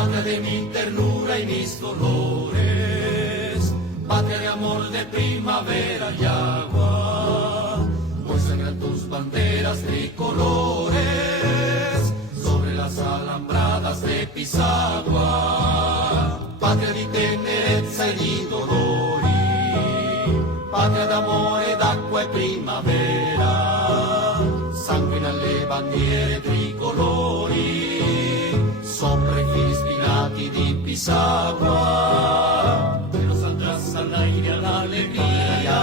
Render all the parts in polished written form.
patria de mi ternura y mis dolores, patria de amor, de primavera y agua, hoy sangran tus banderas tricolores sobre las alambradas de Pisagua, patria di tenerezza e di dolori, patria d'amore, d'acqua e primavera, sanguina alle bandiere tricolori, sopra i fili spinati di Pisagua, pero saldrás al aire a la alegría,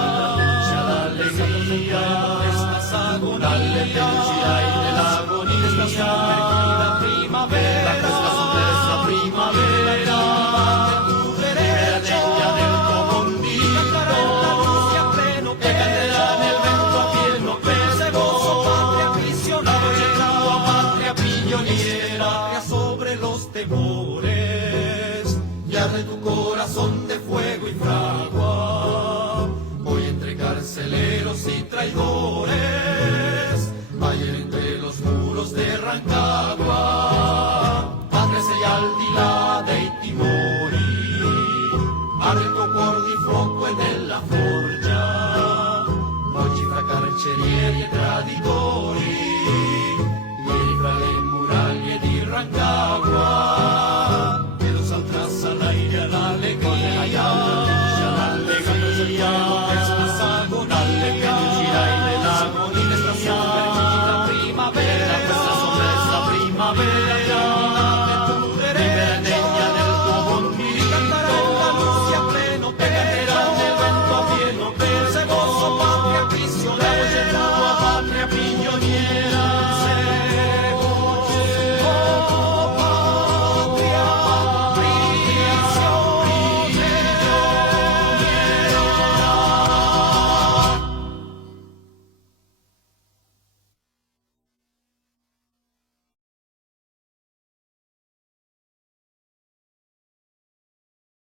estás agonía, de la agonía, esta sumergida primavera, esta sorpresa primavera, tu derecho, del comondino, que cantará en el vento a pieno peso, patria prisionera, patria prisionera, sobre los temores, y arde tu corazón de fuego y fragua, hoy entre carceleros y traidores, ayer entre los muros de Rancagua, patria señal di là dei timori, arde il tuo cuor di fuoco e nella forgia, oggi fra carcerieri e traditori,